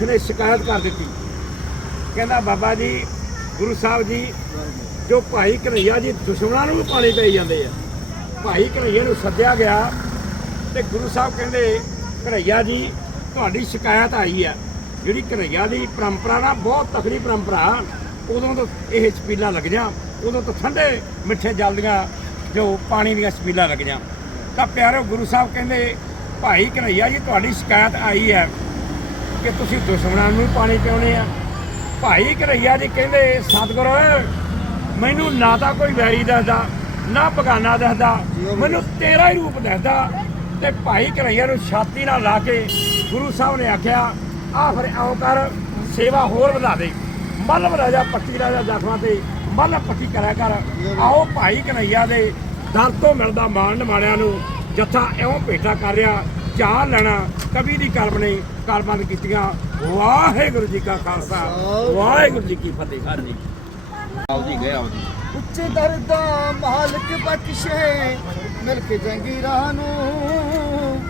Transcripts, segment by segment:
ਸਿੱਖ ਨੇ ਸ਼ਿਕਾਇਤ ਕਰ ਦਿੱਤੀ। ਕਹਿੰਦਾ, ਬਾਬਾ ਜੀ, ਗੁਰੂ ਸਾਹਿਬ ਜੀ, ਜੋ ਭਾਈ ਕਨਈਆ ਜੀ ਦੁਸ਼ਮਣਾਂ ਨੂੰ ਵੀ ਪਾਣੀ ਪਈ ਜਾਂਦੇ ਆ, ਭਾਈ ਕਨਈਆ ਨੂੰ ਸੱਦਿਆ ਗਿਆ ਤੇ ਗੁਰੂ ਸਾਹਿਬ ਕਹਿੰਦੇ ਕਨਈਆ ਜੀ, ਤੁਹਾਡੀ ਸ਼ਿਕਾਇਤ ਆਈ ਆ। ਜਿਹੜੀ ਕਨਈਆ ਦੀ ਪਰੰਪਰਾ ਨਾ, ਬਹੁਤ ਤਕੜੀ ਪਰੰਪਰਾ, ਉਦੋਂ ਤੋਂ ਇਹ ਛਪੀਲਾ ਲੱਗ ਲੱਗੀਆਂ, ਉਦੋਂ ਤੋਂ ਠੰਡੇ ਮਿੱਠੇ ਜਲ ਦੀਆਂ ਜੋ ਪਾਣੀ ਦੀਆਂ ਸਪੀਲਾਂ ਲੱਗੀਆਂ। ਤਾਂ ਪਿਆਰੋ, ਗੁਰੂ ਸਾਹਿਬ ਕਹਿੰਦੇ, ਭਾਈ ਕਨਈਆ ਜੀ, ਤੁਹਾਡੀ ਸ਼ਿਕਾਇਤ ਆਈ ਹੈ। ਕਿ ਤੁਸੀਂ ਦੁਸ਼ਮਣਾਂ ਨੂੰ ਵੀ ਪਾਣੀ ਪਿਉਣੇ ਆ। ਭਾਈ ਕਨਈਆ ਜੀ ਕਹਿੰਦੇ ਸਤਿਗੁਰ ਮੈਨੂੰ ਨਾ ਤਾਂ ਕੋਈ ਵੈਰੀ ਦੱਸਦਾ ਨਾ ਬਗਾਨਾ ਦੱਸਦਾ ਮੈਨੂੰ ਤੇਰਾ ਹੀ ਰੂਪ ਦੱਸਦਾ। ਤੇ ਭਾਈ ਕਨਈਆ ਨੂੰ ਛਾਤੀ ਨਾਲ ਲਾ ਕੇ ਗੁਰੂ ਸਾਹਿਬ ਨੇ ਆਖਿਆ ਆ ਫਿਰ ਆਉ ਕਰ ਸੇਵਾ ਹੋਰ ਵਧਾ ਦੇ। ਮੱਲਮ ਰਾਜਾ ਪੱਟੀ ਰਾਜਾ ਜ਼ਖਮਾਂ ਤੇ ਮੱਲ ਪੱਟੀ ਕਰਿਆ ਕਰ। ਆਓ ਭਾਈ ਕਨਈਆ ਦੇ ਦਰ ਤੋਂ ਮਿਲਦਾ ਮਾਣ ਨਿਮਾਣਿਆਂ ਨੂੰ ਜੱਥਾ ਇਉਂ ਭੇਟਾ ਕਰ ਰਿਹਾ ਚਾਹ ਲੈਣਾ ਕਵੀ ਦੀ ਕਲਮ ਨੇ ਕਲਮਾਂ ਕੀਤੀਆਂ। ਵਾਹਿਗੁਰੂ ਜੀ ਕਾ ਖਾਲਸਾ ਵਾਹਿਗੁਰੂ ਜੀ ਕੀ ਫਤਿਹ। ਹਾਂਜੀ। ਆਓ ਜੀ ਗਏ ਆਓ ਜੀ। ਉੱਚੇ ਦਰ ਦਾ ਮਾਲਕ ਬਖਸ਼ੇ ਮਿਲ ਕੇ ਜੰਗੀਰਾਂ ਨੂੰ।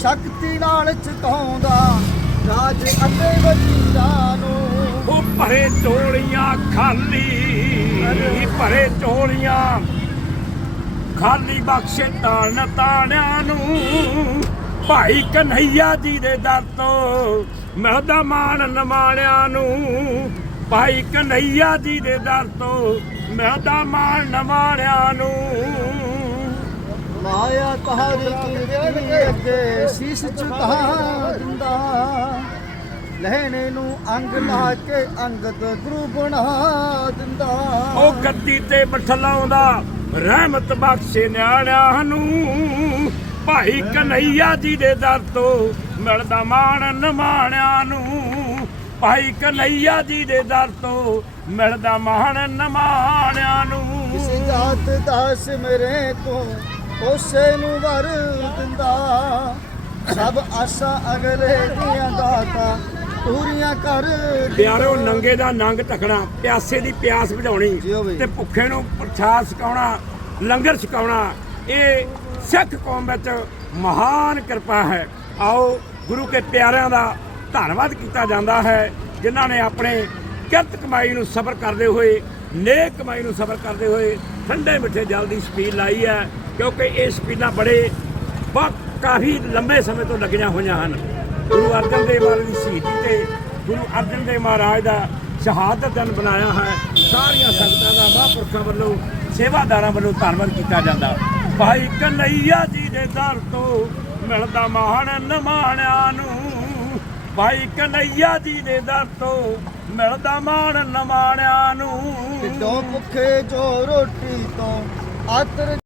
ਸ਼ਕਤੀ ਨਾਲ ਚਕਾਉਂਦਾ ਰਾਜ ਅਤੇ ਵਜ਼ੀਰਾਂ ਨੂੰ। ਉਹ ਭਰੇ ਝੋਲੀਆਂ ਖਾਲੀ ਭਰੇ ਝੋਲੀਆਂ ਖਾਲੀ ਬਖਸ਼ੇ ਤਾਣ ਤਾਣਿਆਂ ਨੂੰ। ਭਾਈ ਕਨਈਆ ਜੀ ਦੇ ਦਰ ਤੋਂ ਮਿਲਦਾ ਮਾਣ ਨਮਾਣਿਆਂ ਨੂੰ ਭਾਈ ਕਨਈਆ ਜੀ ਦੇ ਦਰ ਤੋਂ ਮਿਲਦਾ ਮਾਣ ਨਮਾਣਿਆਂ ਨੂੰ। ਮਾਇਆ ਤਹਾਰੀ ਕੀਰਤੀ ਅੱਗੇ ਸੀਸ ਝੁਕਾ ਦਿੰਦਾ ਲਹਿਣੇ ਨੂੰ ਅੰਗ ਲਾ ਕੇ ਅੰਗਦ ਗੁਰੂ ਬਣਾ ਦਿੰਦਾ। ਉਹ ਗੱਦੀ ਤੇ ਬਠਲਾਉਂਦਾ ਰਹਿਮਤ ਬਖਸ਼ੇ ਨਿਆਣਿਆਂ ਨੂੰ। ਭਾਈ ਕਨਈਆ ਜੀ ਦੇ ਦਰ ਤੋਂ ਮਿਲਦਾ ਮਾਣ ਨਮਾਣਿਆਂ ਨੂੰ। ਭਾਈ ਕਨਈਆ ਜੀ ਦੇ ਦਰ ਤੋਂ ਮਿਲਦਾ ਮਾਣ ਨਮਾਣਿਆਂ ਨੂੰ। ਕਿਸੇ ਜਾਤ ਦਾ ਸਿਮਰੇ ਤੋਂ ਉਸੇ ਨੂੰ ਵਰ ਦਿੰਦਾ। ਸਭ ਆਸਾਂ ਅਗਲੇ ਦੀਆਂ ਦਾਤਾ ਪੂਰੀਆਂ ਕਰ ਪਿਆਰੋ ਨੰਗੇ ਦਾ ਨੰਗ ਟਕਣਾ ਪਿਆਸੇ ਦੀ ਪਿਆਸ ਬੁਝਾਉਣੀ। ਤੇ ਭੁੱਖੇ ਨੂੰ ਪ੍ਰਸ਼ਾਦ ਛਕਾਉਣਾ ਲੰਗਰ ਛਕਾਉਣਾ ਇਹ ਸਿੱਖ ਕੌਮ ਵਿੱਚ ਮਹਾਨ ਕਿਰਪਾ ਹੈ। ਆਓ ਗੁਰੂ ਕੇ ਪਿਆਰਿਆਂ ਦਾ ਧੰਨਵਾਦ ਕੀਤਾ ਜਾਂਦਾ ਹੈ, ਜਿਨ੍ਹਾਂ ਨੇ ਆਪਣੇ ਕਿਰਤ ਕਮਾਈ ਨੂੰ ਸਬਰ ਕਰਦੇ ਹੋਏ, ਨੇਕ ਕਮਾਈ ਨੂੰ ਸਬਰ ਕਰਦੇ ਹੋਏ ਠੰਡੇ ਮਿੱਠੇ ਜਲ ਦੀ ਸਪੀਲ ਲਾਈ ਹੈ, ਕਿਉਂਕਿ ਇਹ ਸਪੀਲਾਂ ਬੜੇ ਕਾਫੀ ਲੰਬੇ ਸਮੇਂ ਤੋਂ ਲੱਗੀਆਂ ਹੋਈਆਂ ਹਨ। ਗੁਰੂ ਅਰਜਨ ਦੇਵ ਮਹਾਰਾਜ ਦੀ ਸ਼ਹੀਦੀ ਤੇ ਗੁਰੂ ਅਰਜਨ ਦੇਵ ਮਹਾਰਾਜ ਦਾ ਸ਼ਹਾਦਤ ਦਿਨ ਬਣਾਇਆ ਹੈ। ਸਾਰੀਆਂ ਸੰਗਤਾਂ ਦਾ ਮਹਾਂਪੁਰਖਾਂ ਵੱਲੋਂ, ਸੇਵਾਦਾਰਾਂ ਵੱਲੋਂ ਧੰਨਵਾਦ ਕੀਤਾ ਜਾਂਦਾ। ਭਾਈ ਕਨਈਆ ਜੀ ਦੇ ਦਰ ਤੋਂ ਮਿਲਦਾ ਮਾਣ ਨਮਾਣਿਆਂ ਨੂੰ। ਭਾਈ ਕਨਈਆ ਜੀ ਦੇ ਦਰ ਤੋਂ ਮਿਲਦਾ ਮਾਣ ਨਮਾਣਿਆਂ ਨੂੰ। ਢਿੱਡੋਂ ਭੁੱਖੇ ਜੋ ਰੋਟੀ ਤੋਂ ਆਤਰ